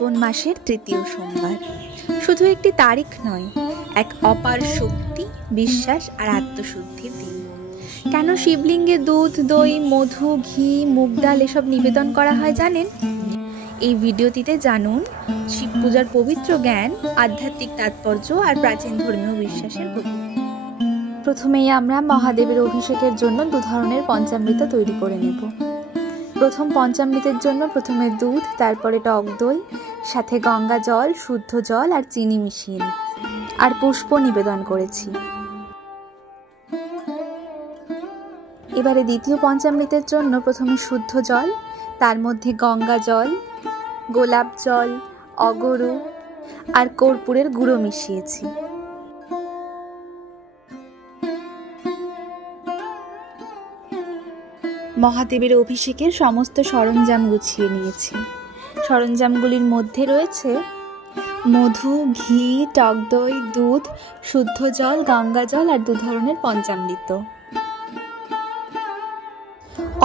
শ্রাবণ মাসের তৃতীয় সোমবার। শুধু একটি তারিখ নয়, এক অপার শক্তি, বিশ্বাস আর আত্মশুদ্ধির দিন। কেন শিবলিঙ্গে দুধ, দই, মধু, ঘি, মুগ ডাল এসব নিবেদন করা হয় জানেন? এই ভিডিওটিতে জানুন শিব পূজার পবিত্র জ্ঞান, আধ্যাত্মিক তাৎপর্য আর প্রাচীন ধর্মীয় বিশ্বাসের গভীর। প্রথমেই আমরা মহাদেবের অভিষেকের জন্য দু ধরনের পঞ্চামৃত তৈরি করে নেব। প্রথম পঞ্চামৃতের জন্য প্রথমে দুধ, তারপরে টক দই, সাথে গঙ্গা জল, শুদ্ধ জল আর চিনি মিশিয়ে নিচ্ছি, আর পুষ্প নিবেদন করেছি। এবারে দ্বিতীয় পঞ্চামৃতের জন্য প্রথমে শুদ্ধ জল, তার মধ্যে গঙ্গা জল, গোলাপ জল, অগরু আর কর্পূরের গুঁড়ো মিশিয়েছি। মহাদেবের অভিষেকের সমস্ত সরঞ্জাম গুছিয়ে নিয়েছি। সরঞ্জামগুলির মধ্যে রয়েছে মধু, ঘি, টক দই, দুধ, শুদ্ধ জল, গঙ্গা জল আর দু ধরনের পঞ্চামৃত।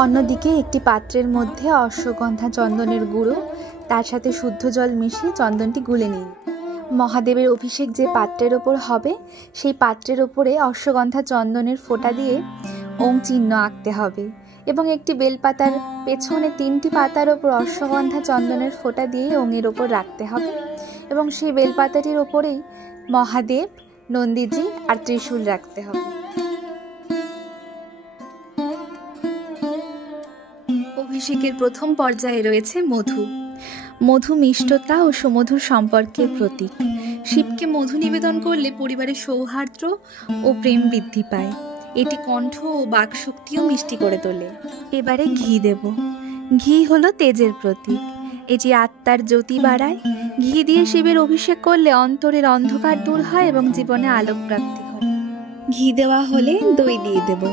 অন্যদিকে একটি পাত্রের মধ্যে অশ্বগন্ধা চন্দনের গুঁড়ো, তার সাথে শুদ্ধ জল মিশিয়ে চন্দনটি গুলে নিন। মহাদেবের অভিষেক যে পাত্রের ওপর হবে, সেই পাত্রের ওপরে অশ্বগন্ধা চন্দনের ফোঁটা দিয়ে ওং চিহ্ন আঁকতে হবে এবং একটি বেলপাতার পেছনে 3টি পাতার ওপর অশ্বগন্ধা চন্দনের ফোঁটা দিয়ে ওঙের ওপর রাখতে হবে এবং সেই বেলপাতাটির ওপরেই মহাদেব, নন্দীজি আর ত্রিশূল রাখতে হবে। অভিষেকের প্রথম পর্যায়ে রয়েছে মধু। মধু মিষ্টতা ও সুমধুর সম্পর্কের প্রতীক। শিবকে মধু নিবেদন করলে পরিবারের সৌহার্দ্য ও প্রেম বৃদ্ধি পায়। এটি কণ্ঠ ও বাকশক্তিও মিষ্টি করে তোলে। এবারে ঘি দেব। ঘি হলো তেজের প্রতীক। এটি আত্মার জ্যোতি বাড়ায়। ঘি দিয়ে শিবের অভিষেক করলে অন্তরের অন্ধকার দূর হয় এবং জীবনে আলোক প্রাপ্তি হয়। ঘি দেওয়া হলে দই দিয়ে দেব।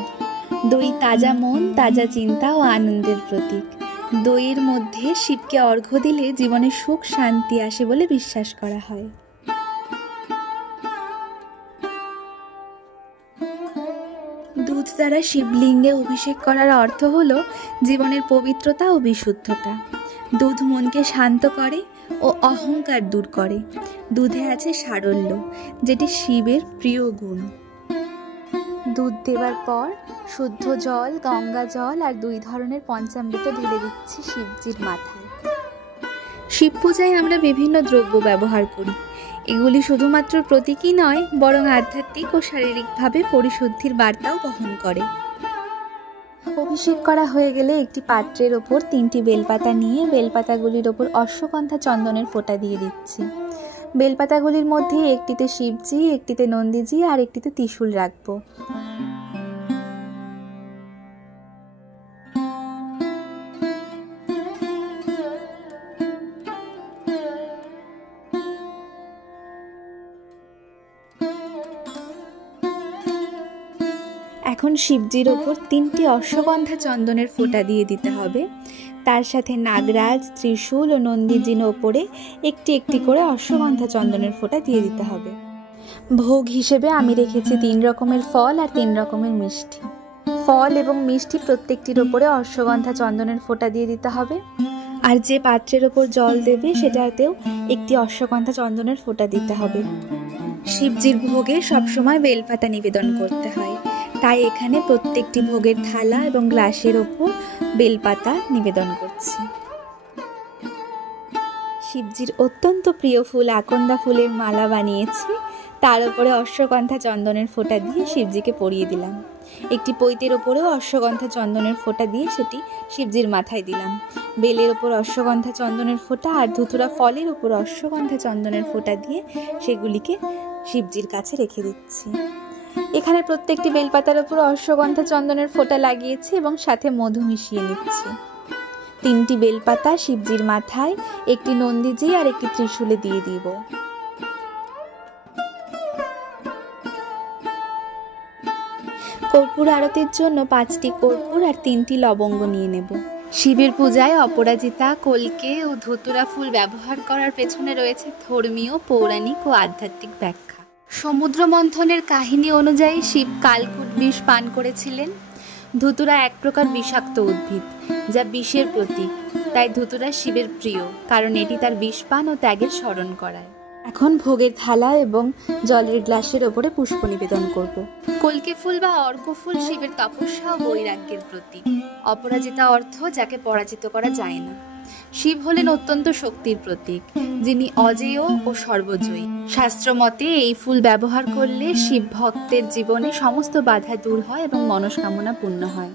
দই তাজা মন, তাজা চিন্তা ও আনন্দের প্রতীক। দইয়ের মধ্যে শিবকে অর্ঘ্য দিলে জীবনে সুখ শান্তি আসে বলে বিশ্বাস করা হয়। দুধ দ্বারা শিবলিঙ্গে অভিষেক করার অর্থ হলো জীবনের পবিত্রতা ও বিশুদ্ধতা। দুধ মনকে শান্ত করে ও অহংকার দূর করে। দুধে আছে সারল্য, যেটি শিবের প্রিয় গুণ। দুধ দেওয়ার পর শুদ্ধ জল, গঙ্গা জল আর 2 ধরনের পঞ্চামৃত ঢেলে দিচ্ছি শিবজির মাথায়। শিব পূজায় আমরা বিভিন্ন দ্রব্য ব্যবহার করি। এগুলি শুধুমাত্র প্রতীকই নয়, বরং আধ্যাত্মিক ও শারীরিকভাবে পরিশুদ্ধির বার্তাও বহন করে। অভিষেক করা হয়ে গেলে একটি পাত্রের ওপর 3টি বেলপাতা নিয়ে বেলপাতাগুলির ওপর অশ্বগন্ধা চন্দনের ফোঁটা দিয়ে দিচ্ছি। বেলপাতাগুলির মধ্যে একটিতে শিবজি, একটিতে নন্দীজি আর একটিতে ত্রিশূল রাখবো। এখন শিবজির ওপর 3টি অশ্বগন্ধা চন্দনের ফোঁটা দিয়ে দিতে হবে। তার সাথে নাগরাজ, ত্রিশূল ও নন্দীজির ওপরে একটি একটি করে অশ্বগন্ধা চন্দনের ফোঁটা দিয়ে দিতে হবে। ভোগ হিসেবে আমি রেখেছি 3 রকমের ফল আর 3 রকমের মিষ্টি। ফল এবং মিষ্টি প্রত্যেকটির ওপরে অশ্বগন্ধা চন্দনের ফোঁটা দিয়ে দিতে হবে। আর যে পাত্রের ওপর জল দেবে সেটাতেও একটি অশ্বগন্ধা চন্দনের ফোঁটা দিতে হবে। শিবজির ভোগে সবসময় বেলপাতা নিবেদন করতে হয়, তাই এখানে প্রত্যেকটি ভোগের থালা এবং গ্লাসের ওপর বেলপাতা নিবেদন করছি। শিবজির অত্যন্ত প্রিয় ফুল আকন্দা ফুলের মালা বানিয়েছি, তার উপরে অশ্বগন্ধা চন্দনের ফোঁটা দিয়ে শিবজিকে পরিয়ে দিলাম। একটি পৈতের ওপরেও অশ্বগন্ধা চন্দনের ফোঁটা দিয়ে সেটি শিবজির মাথায় দিলাম। বেলের ওপর অশ্বগন্ধা চন্দনের ফোঁটা আর ধুতুরা ফলের ওপর অশ্বগন্ধা চন্দনের ফোঁটা দিয়ে সেগুলিকে শিবজির কাছে রেখে দিচ্ছি। এখানে প্রত্যেকটি বেলপাতার উপর অশ্বগন্ধা চন্দনের ফোঁটা লাগিয়েছি এবং সাথে মধু মিশিয়ে নিচ্ছি। 3টি বেলপাতা শিবজির মাথায়, একটি নন্দীজি আর একটি ত্রিশূলে দিয়ে দিব। কর্পূর আরতির জন্য 5টি কর্পূর আর 3টি লবঙ্গ নিয়ে নেব। শিবের পূজায় অপরাজিতা, কলকে ও ধতুরা ফুল ব্যবহার করার পেছনে রয়েছে ধর্মীয়, পৌরাণিক ও আধ্যাত্মিক ব্যাখ্যা। সমুদ্র মন্থনের কাহিনী অনুযায়ী শিব কালকুট বিষ পান করেছিলেন। ধতুরা এক প্রকার বিষাক্ত উদ্ভিদ, যা বিষের প্রতীক। তাই ধুতুরা শিবের প্রিয়, কারণ এটি তার বিষপান ও ত্যাগের স্মরণ করায়। এখন ভোগের থালা এবং জলের গ্লাসের ওপরে পুষ্প নিবেদন করব। কল্কি ফুল বা অর্ক ফুল শিবের তপস্যা ও বৈরাগ্যের প্রতীক। অপরাজিতা অর্থ যাকে পরাজিত করা যায় না। শিব হলেন অত্যন্ত শক্তির প্রতীক, যিনি অজেয় ও সর্বজয়ী। শাস্ত্র মতে এই ফুল ব্যবহার করলে শিব ভক্তের জীবনে সমস্ত বাধা দূর হয় এবং মনস্কামনা পূর্ণ হয়।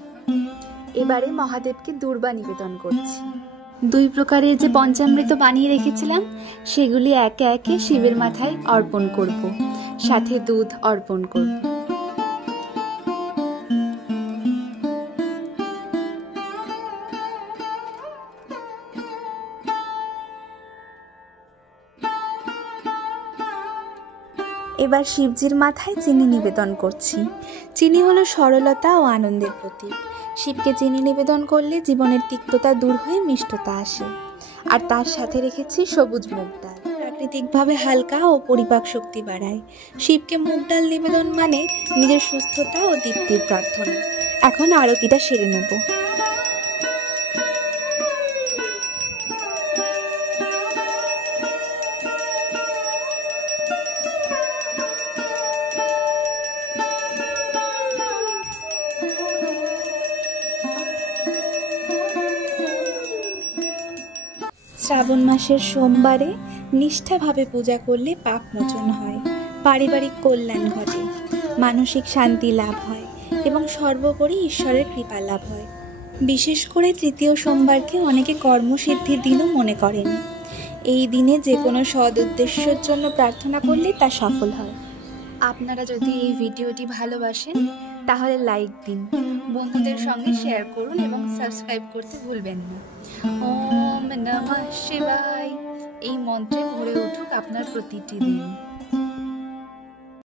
এবারে মহাদেবকে দূর্বা নিবেদন করছি। 2 প্রকারের যে পঞ্চামৃত বানিয়ে রেখেছিলাম সেগুলি একে একে শিবের মাথায় অর্পণ করব, সাথে দুধ অর্পণ করব। এবার শিবজির মাথায় চিনি নিবেদন করছি। চিনি হলো সরলতা ও আনন্দের প্রতীক। শিবকে চিনি নিবেদন করলে জীবনের তিক্ততা দূর হয়ে মিষ্টতা আসে। আর তার সাথে রেখেছি সবুজ মুগ ডাল, প্রাকৃতিকভাবে হালকা ও পরিপাক শক্তি বাড়ায়। শিবকে মুগ ডাল নিবেদন মানে নিজের সুস্থতা ও দীপ্তির প্রার্থনা। এখন আরতিটা সেরে নেব। শ্রাবণ মাসের সোমবারে নিষ্ঠাভাবে পূজা করলে পাপ মোচন হয়, পারিবারিক কল্যাণ ঘটে, মানসিক শান্তি লাভ হয় এবং সর্বোপরি ঈশ্বরের কৃপা লাভ হয়। বিশেষ করে তৃতীয় সোমবারকে অনেকে কর্মসিদ্ধির দিনও মনে করেন। এই দিনে যে কোনো সৎ উদ্দেশ্যের জন্য প্রার্থনা করলে তা সফল হয়। আপনারা যদি এই ভিডিওটি ভালোবাসেন তাহলে লাইক দিন, বন্ধুদের সঙ্গে শেয়ার করুন এবং সাবস্ক্রাইব করতে ভুলবেন না। ওম নমঃ শিবায় এই মন্ত্রে ভরে উঠুক আপনার প্রতিটি দিন।